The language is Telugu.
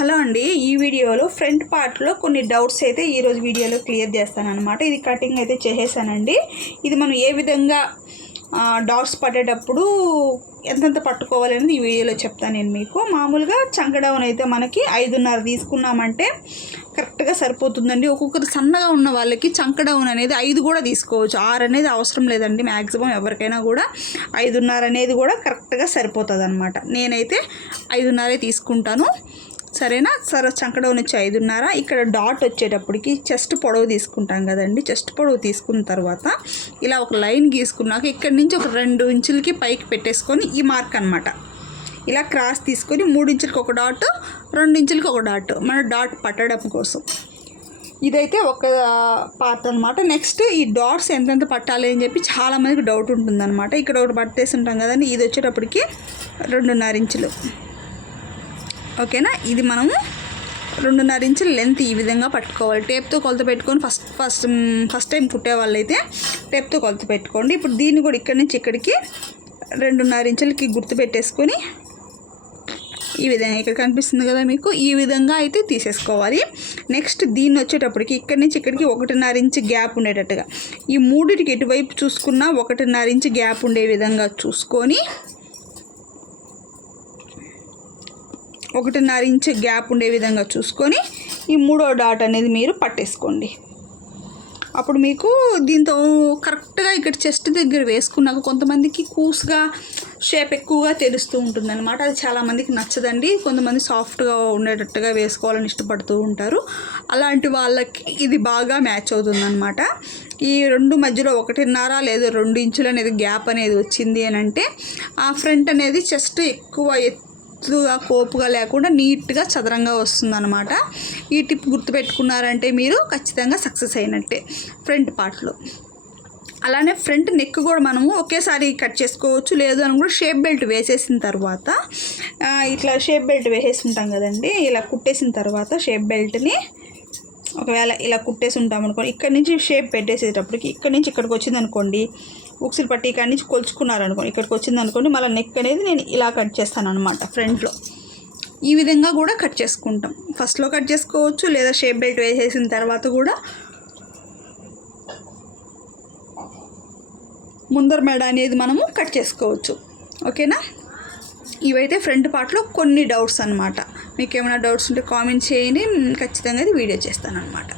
హలో అండి ఈ వీడియోలో ఫ్రంట్ పార్ట్లో కొన్ని డౌట్స్ అయితే ఈరోజు వీడియోలో క్లియర్ చేస్తాను అనమాట ఇది కటింగ్ అయితే చేసేసానండి. ఇది మనం ఏ విధంగా డాట్స్ పట్టేటప్పుడు ఎంతెంత పట్టుకోవాలి అనేది ఈ వీడియోలో చెప్తాను నేను మీకు. మామూలుగా చంకడౌన్ అయితే మనకి ఐదున్నర తీసుకున్నామంటే కరెక్ట్గా సరిపోతుందండి. ఒక్కొక్కరు సన్నగా ఉన్న వాళ్ళకి చంక డౌన్ అనేది ఐదు కూడా తీసుకోవచ్చు. ఆరు అనేది అవసరం లేదండి. మ్యాక్సిమం ఎవరికైనా కూడా ఐదున్నర అనేది కూడా కరెక్ట్గా సరిపోతుంది అనమాట నేనైతే ఐదున్నరే తీసుకుంటాను. సరేనా? సరే చంకడౌన్ వచ్చి ఐదున్నర. ఇక్కడ డాట్ వచ్చేటప్పటికి చెస్ట్ పొడవు తీసుకుంటాం కదండి. చెస్ట్ పొడవు తీసుకున్న తర్వాత ఇలా ఒక లైన్ గీసుకున్నాక ఇక్కడి నుంచి ఒక రెండు ఇంచులకి పైకి పెట్టేసుకొని ఈ మార్క్ అనమాట ఇలా క్రాస్ తీసుకొని మూడు ఇంచులకి ఒక డాట్ రెండు ఇంచులకి ఒక డాట్ మన డాట్ పట్టడం కోసం. ఇదైతే ఒక పార్ట్ అనమాట నెక్స్ట్ ఈ డాట్స్ ఎంతెంత పట్టాలి అని చెప్పి చాలా మందికి డౌట్ ఉంటుందన్నమాట. ఇక్కడ ఒకటి పట్టేసి ఉంటాం కదండి ఇది వచ్చేటప్పటికి రెండున్నర ఇంచులు. ఓకేనా? ఇది మనము రెండున్నర ఇంచుల లెంత్ ఈ విధంగా పట్టుకోవాలి. టేప్తో కొలత పెట్టుకొని ఫస్ట్ ఫస్ట్ ఫస్ట్ టైం కుట్టే వాళ్ళైతే టేప్తో కొలత పెట్టుకోండి. ఇప్పుడు దీన్ని కూడా ఇక్కడి నుంచి ఇక్కడికి రెండున్నర ఇంచులకి గుర్తు పెట్టేసుకొని ఈ విధంగా ఇక్కడ కనిపిస్తుంది కదా మీకు ఈ విధంగా అయితే తీసేసుకోవాలి. నెక్స్ట్ దీన్ని వచ్చేటప్పటికి ఇక్కడి నుంచి ఇక్కడికి ఒకటిన్నర ఇంచ్ గ్యాప్ ఉండేటట్టుగా. ఈ మూడిటికి ఎటువైపు చూసుకున్నా ఒకటిన్నర ఇంచ్ గ్యాప్ ఉండే విధంగా చూసుకొని ఒకటిన్నర ఇంచ్ గ్యాప్ ఉండే విధంగా చూసుకొని ఈ మూడో డాట్ అనేది మీరు పట్టేసుకోండి. అప్పుడు మీకు దీంతో కరెక్ట్గా ఇక్కడ చెస్ట్ దగ్గర వేసుకున్నాక కొంతమందికి కూస్గా షేప్ ఎక్కువగా తెలుస్తూ ఉంటుంది అనమాట అది చాలామందికి నచ్చదండి. కొంతమంది సాఫ్ట్గా ఉండేటట్టుగా వేసుకోవాలని ఇష్టపడుతూ ఉంటారు. అలాంటి వాళ్ళకి ఇది బాగా మ్యాచ్ అవుతుంది అనమాట ఈ రెండు మధ్యలో ఒకటిన్నర లేదా రెండు ఇంచులు అనేది గ్యాప్ అనేది వచ్చింది అని అంటే ఆ ఫ్రంట్ అనేది చెస్ట్ ఎక్కువ ఎత్తుగా కోపుగా లేకుండా నీట్గా చదరంగా వస్తుందన్నమాట. ఈ టిప్ గుర్తుపెట్టుకున్నారంటే మీరు ఖచ్చితంగా సక్సెస్ అయినట్టే. ఫ్రంట్ పార్ట్లో. అలానే ఫ్రంట్ నెక్ కూడా మనము ఒకేసారి కట్ చేసుకోవచ్చు లేదు అని కూడా షేప్ బెల్ట్ వేసేసిన తర్వాత ఇట్లా షేప్ బెల్ట్ వేసేసి ఉంటాం కదండి ఇలా కుట్టేసిన తర్వాత షేప్ బెల్ట్ని ఒకవేళ ఇలా కుట్టేసి ఉంటాం అనుకోండి ఇక్కడ నుంచి షేప్ పెట్టేసేటప్పటికి ఇక్కడ నుంచి ఇక్కడికి వచ్చింది అనుకోండి ఉక్సిల్ పట్టి ఇక్కడ నుంచి కొలుచుకున్నారు అనుకోండి ఇక్కడికి వచ్చింది అనుకోండి మళ్ళీ నెక్ అనేది నేను ఇలా కట్ చేస్తాను అనమాట ఫ్రంట్లో. ఈ విధంగా కూడా కట్ చేసుకుంటాం. ఫస్ట్లో కట్ చేసుకోవచ్చు లేదా షేప్ బెల్ట్ వేసేసిన తర్వాత కూడా ముందర మెడ అనేది మనము కట్ చేసుకోవచ్చు. ఓకేనా? ఇవైతే ఫ్రంట్ పార్ట్లో కొన్ని డౌట్స్ అనమాట మీకు ఏమైనా డౌట్స్ ఉంటే కామెంట్ చేయండి. ఖచ్చితంగా ఇది వీడియో చేస్తాను అనమాట